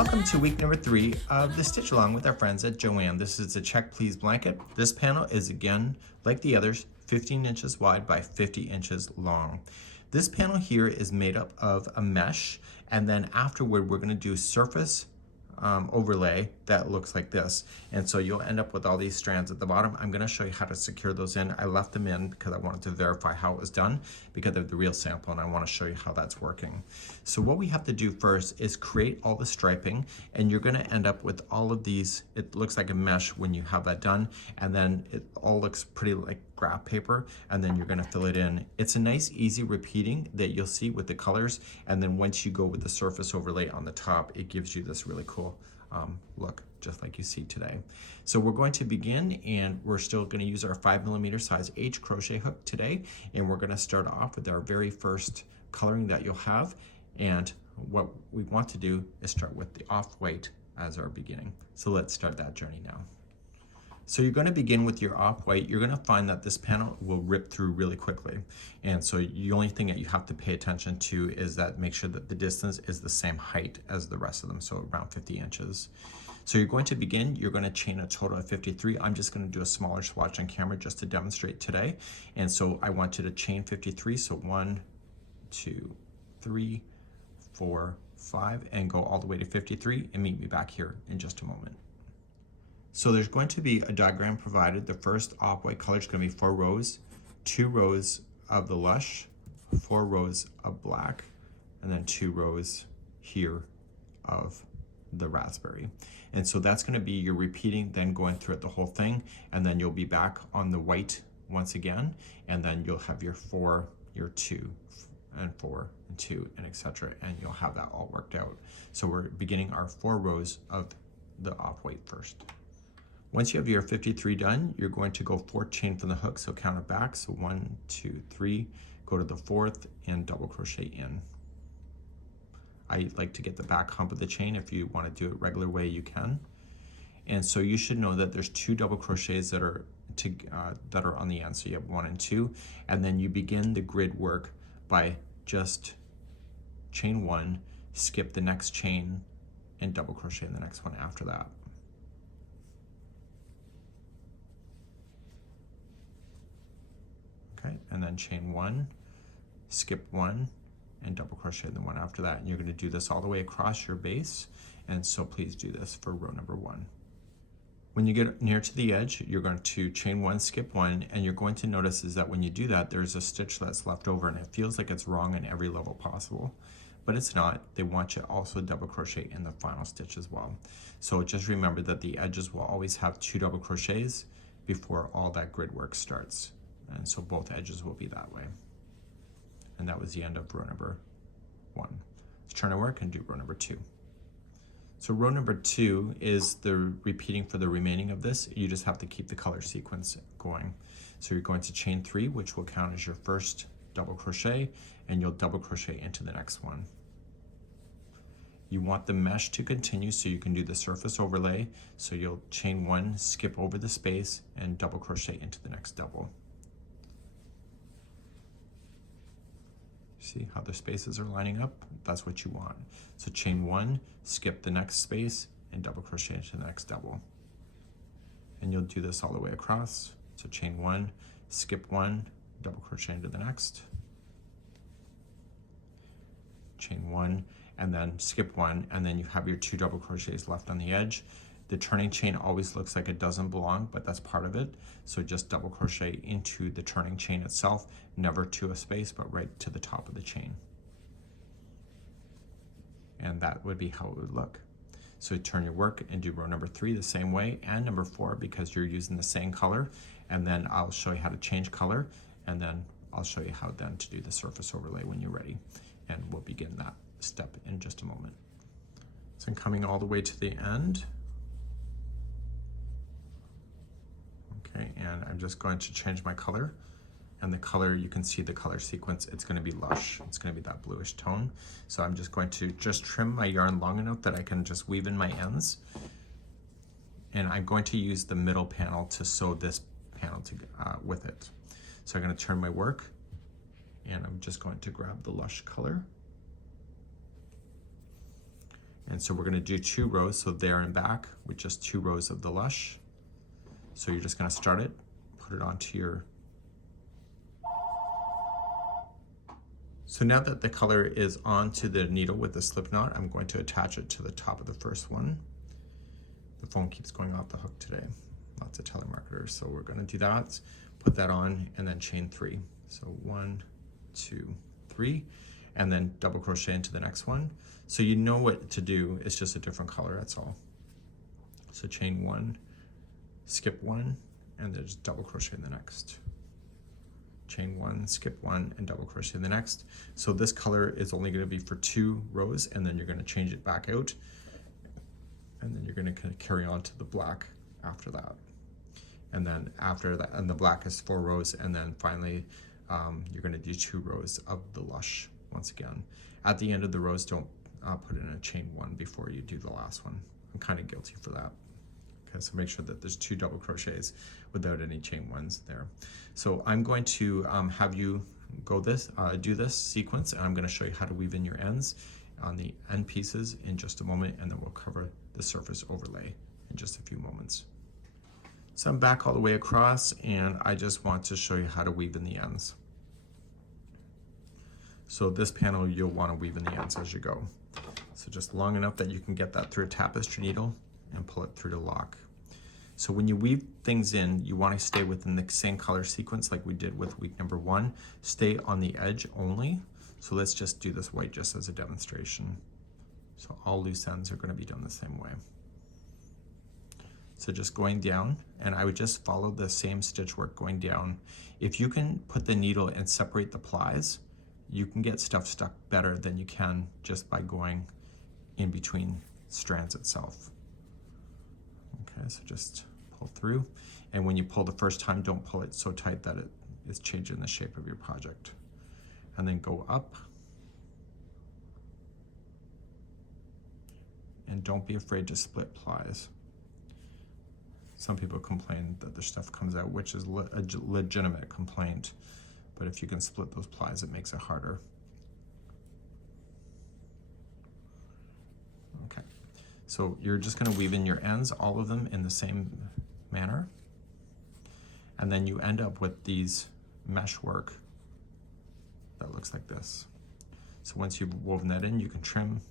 welcome to week number 3 of the stitch along with our friends at JOANN. This is the Check Please blanket. This panel is again, like the others, 15 inches wide by 50 inches long. This panel here is made up of a mesh, and then afterward we're going to do surface overlay that looks like this, and so you'll end up with all these strands at the bottom. I'm going to show you how to secure those in. I left them in because I wanted to verify how it was done because of the real sample, and I want to show you how that's working. So what we have to do first is create all the striping, and you're going to end up with all of these. It looks like a mesh when you have that done, and then it all looks pretty like graph paper, and then you're going to fill it in. It's a nice easy repeating that you'll see with the colors, and then once you go with the surface overlay on the top, it gives you this really cool look, just like you see today. So we're going to begin, and we're still going to use our 5mm size H crochet hook today, and we're going to start off with our very first coloring that you'll have. And what we want to do is start with the off-white as our beginning. So let's start that journey now. So you're going to begin with your off-white. You're going to find that this panel will rip through really quickly. And so the only thing that you have to pay attention to is that make sure that the distance is the same height as the rest of them, so around 50 inches. So you're going to begin, you're going to chain a total of 53. I'm just going to do a smaller swatch on camera just to demonstrate today. And so I want you to chain 53, so 1, 2, 3, 4, 5, and go all the way to 53, and meet me back here in just a moment. So there's going to be a diagram provided. The first off-white color is going to be 4 rows, 2 rows of the lush, 4 rows of black, and then 2 rows here of the raspberry. And so that's going to be your repeating, then going through it the whole thing, and then you'll be back on the white once again, and then you'll have your 4, your 2, and 4, and 2, and etc. And you'll have that all worked out. So we're beginning our 4 rows of the off-white first. Once you have your 53 done, you're going to go 4 chain from the hook, so count it back. So 1, 2, 3, go to the 4th and double crochet in. I like to get the back hump of the chain. If you want to do it regular way, you can. And so you should know that there's 2 double crochets that are on the end. So you have 1 and 2, and then you begin the grid work by just chain 1, skip the next chain, and double crochet in the next one after that. Okay, and then chain 1, skip 1, and double crochet in the one after that. And you're going to do this all the way across your base, and so please do this for row number 1. When you get near to the edge, you're going to chain 1, skip 1, and you're going to notice is that when you do that, there's a stitch that's left over, and it feels like it's wrong in every level possible, but it's not. They want you to also double crochet in the final stitch as well. So just remember that the edges will always have 2 double crochets before all that grid work starts. And so both edges will be that way. And that was the end of row number 1. Let's turn our work and do row number 2. So row number 2 is the repeating for the remaining of this. You just have to keep the color sequence going. So you're going to chain 3, which will count as your first double crochet, and you'll double crochet into the next one. You want the mesh to continue, so you can do the surface overlay. So you'll chain 1, skip over the space, and double crochet into the next double. See how the spaces are lining up? That's what you want. So chain 1, skip the next space, and double crochet into the next double. And you'll do this all the way across. So chain 1, skip 1, double crochet into the next. Chain 1, and then skip 1, and then you have your 2 double crochets left on the edge. The turning chain always looks like it doesn't belong, but that's part of it. So just double crochet into the turning chain itself, never to a space, but right to the top of the chain. And that would be how it would look. So turn your work and do row number 3 the same way, and number 4 because you're using the same color. And then I'll show you how to change color, and then I'll show you how then to do the surface overlay when you're ready. And we'll begin that step in just a moment. So I'm coming all the way to the end. Okay, and I'm just going to change my color, and the color, you can see the color sequence, it's going to be lush. It's going to be that bluish tone. So I'm just going to trim my yarn long enough that I can just weave in my ends, and I'm going to use the middle panel to sew this panel with it. So I'm going to turn my work, and I'm just going to grab the lush color, And so we're going to do 2 rows, so there and back with just 2 rows of the lush. So you're just going to start it, put it onto your. So now that the color is onto the needle with the slip knot, I'm going to attach it to the top of the first one. The phone keeps going off the hook today. Lots of telemarketers. So we're going to do that, put that on, and then chain 3. So 1, 2, 3, and then double crochet into the next one. So you know what to do, it's just a different color, that's all. So chain 1, skip 1, and then just double crochet in the next. Chain 1, skip 1, and double crochet in the next. So this color is only going to be for 2 rows, and then you're going to change it back out, and then you're going to carry on to the black after that. And then after that, and the black is 4 rows, and then finally you're going to do 2 rows of the lush once again. At the end of the rows, don't put in a chain 1 before you do the last one. I'm kind of guilty for that. Okay, so make sure that there's 2 double crochets without any chain 1s there. So I'm going to have you go do this sequence, and I'm going to show you how to weave in your ends on the end pieces in just a moment, and then we'll cover the surface overlay in just a few moments. So I'm back all the way across, and I just want to show you how to weave in the ends. So this panel, you'll want to weave in the ends as you go. So just long enough that you can get that through a tapestry needle and pull it through to lock. So when you weave things in, you want to stay within the same color sequence like we did with week number 1. Stay on the edge only. So let's just do this white just as a demonstration. So all loose ends are going to be done the same way. So just going down, and I would just follow the same stitch work going down. If you can put the needle and separate the plies, you can get stuff stuck better than you can just by going in between strands itself. Okay, so just pull through, and when you pull the first time, don't pull it so tight that it is changing the shape of your project. And then go up, and don't be afraid to split plies. Some people complain that their stuff comes out, which is a legitimate complaint, but if you can split those plies, it makes it harder. Okay, so you're just going to weave in your ends, all of them in the same manner, and then you end up with these mesh work that looks like this. So once you've woven that in, you can trim,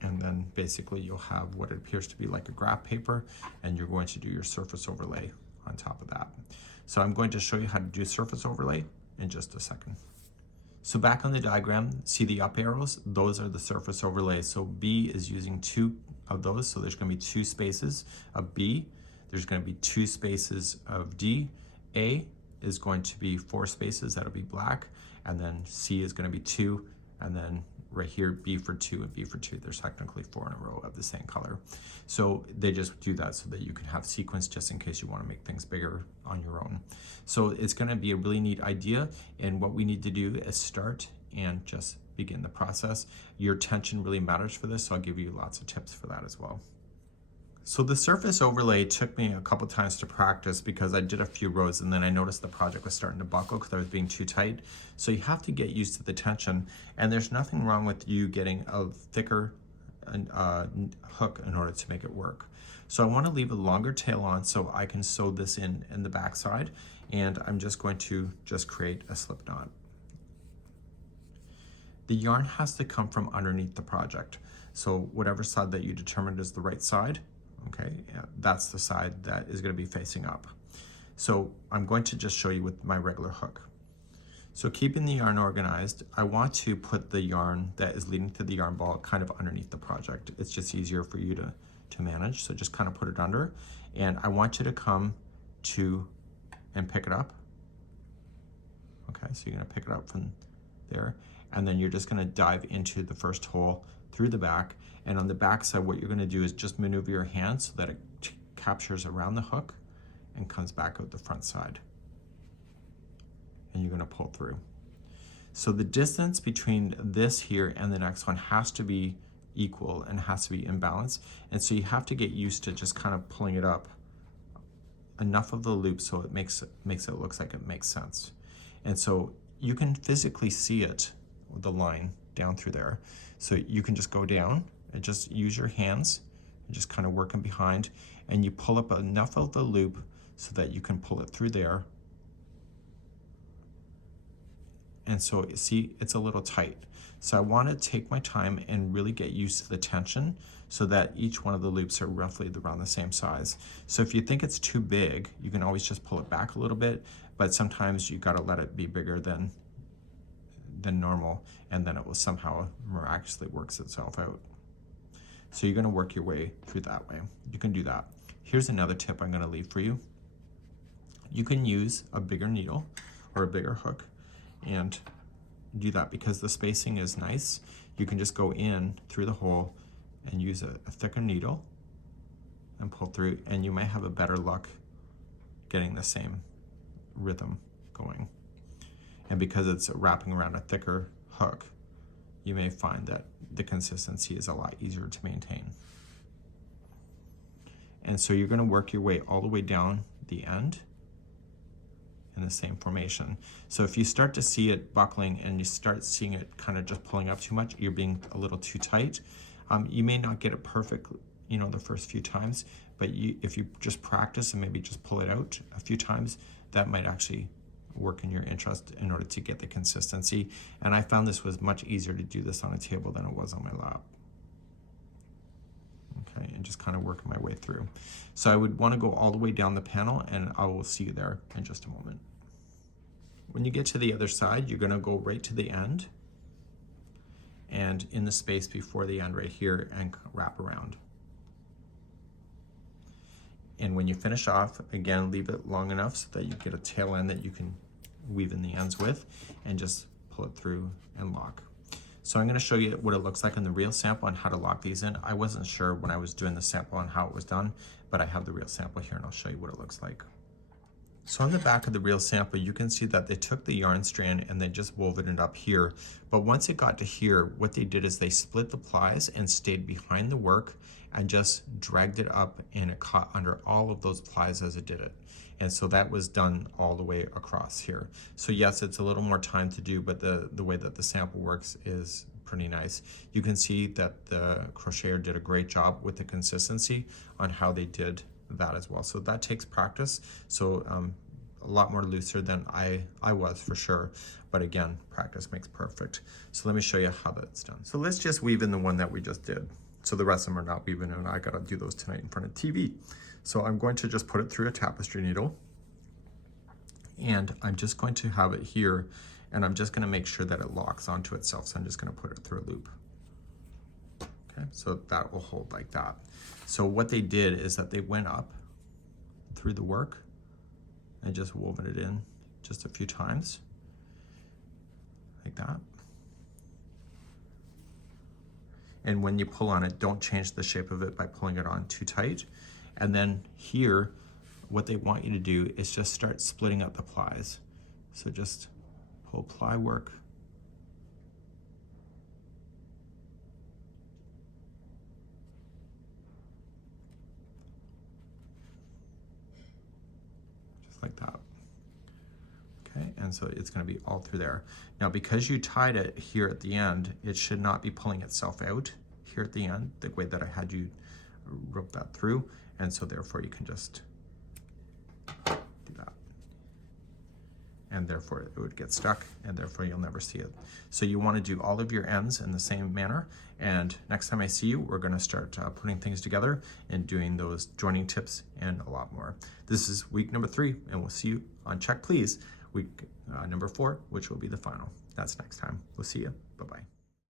and then basically you'll have what it appears to be like a graph paper, and you're going to do your surface overlay on top of that. So I'm going to show you how to do surface overlay in just a second. So back on the diagram, see the up arrows? Those are the surface overlays. So B is using 2 of those, so there's going to be 2 spaces of B. There's going to be 2 spaces of D. A is going to be 4 spaces, that'll be black, and then C is going to be 2, and then right here B for 2 and B for 2. There's technically 4 in a row of the same color. So they just do that so that you can have sequence just in case you want to make things bigger on your own. So it's going to be a really neat idea, and what we need to do is start and just begin the process. Your tension really matters for this, so I'll give you lots of tips for that as well. So the surface overlay took me a couple times to practice because I did a few rows and then I noticed the project was starting to buckle because I was being too tight. So you have to get used to the tension, and there's nothing wrong with you getting a thicker hook in order to make it work. So I want to leave a longer tail on so I can sew this in the back side, and I'm just going to create a slip knot. The yarn has to come from underneath the project. So whatever side that you determined is the right side, okay, that's the side that is going to be facing up. So I'm going to just show you with my regular hook. So keeping the yarn organized, I want to put the yarn that is leading to the yarn ball kind of underneath the project. It's just easier for you to manage, so just kind of put it under, and I want you to come to and pick it up. Okay, so you're going to pick it up from there, and then you're just going to dive into the first hole through the back, and on the back side what you're going to do is just maneuver your hand so that it captures around the hook and comes back out the front side, and you're going to pull through. So the distance between this here and the next one has to be equal and has to be in balance, and so you have to get used to just kind of pulling it up enough of the loop so it makes it look like it makes sense. And so you can physically see it, the line, down through there. So you can just go down and just use your hands and just kind of working behind, and you pull up enough of the loop so that you can pull it through there. And so see, it's a little tight. So I want to take my time and really get used to the tension so that each one of the loops are roughly around the same size. So if you think it's too big, you can always just pull it back a little bit, but sometimes you got to let it be bigger than normal, and then it will somehow miraculously works itself out. So you're going to work your way through that way. You can do that. Here's another tip I'm going to leave for you. You can use a bigger needle or a bigger hook and do that because the spacing is nice. You can just go in through the hole and use a thicker needle and pull through, and you may have a better luck getting the same rhythm going. And because it's wrapping around a thicker hook, you may find that the consistency is a lot easier to maintain. And so you're going to work your way all the way down the end in the same formation. So if you start to see it buckling and you start seeing it kind of just pulling up too much, you're being a little too tight. You may not get it perfect, you know, the first few times, but if you just practice and maybe just pull it out a few times, that might actually work in your interest in order to get the consistency. And I found this was much easier to do this on a table than it was on my lap. Okay, and just kind of working my way through. So I would want to go all the way down the panel, and I will see you there in just a moment. When you get to the other side, you're going to go right to the end and in the space before the end right here and wrap around. And when you finish off, again, leave it long enough so that you get a tail end that you can weave in the ends with, and just pull it through and lock. So I'm going to show you what it looks like in the real sample and how to lock these in. I wasn't sure when I was doing the sample on how it was done, but I have the real sample here and I'll show you what it looks like. So on the back of the real sample, you can see that they took the yarn strand and they just woven it up here. But once it got to here, what they did is they split the plies and stayed behind the work and just dragged it up, and it caught under all of those plies as it did it. And so that was done all the way across here. So yes, it's a little more time to do, but the way that the sample works is pretty nice. You can see that the crocheter did a great job with the consistency on how they did that as well. So that takes practice. So a lot more looser than I was for sure. But again, practice makes perfect. So let me show you how that's done. So let's just weave in the one that we just did. So the rest of them are not weaving, and I gotta do those tonight in front of TV. So I'm going to just put it through a tapestry needle, and I'm just going to have it here, and I'm just gonna make sure that it locks onto itself. So I'm just gonna put it through a loop. Okay, so that will hold like that. So what they did is that they went up through the work and just woven it in just a few times, like that. And when you pull on it, don't change the shape of it by pulling it on too tight. And then here, what they want you to do is just start splitting up the plies. So just pull ply work. Just like that. Okay, and so it's going to be all through there. Now, because you tied it here at the end, it should not be pulling itself out here at the end, the way that I had you rope that through, and so therefore you can just do that. And therefore it would get stuck, and therefore you'll never see it. So you want to do all of your ends in the same manner, and next time I see you, we're going to start putting things together and doing those joining tips and a lot more. This is week number 3, and we'll see you on Check Please, week number 4, which will be the final. That's next time. We'll see you. Bye-bye.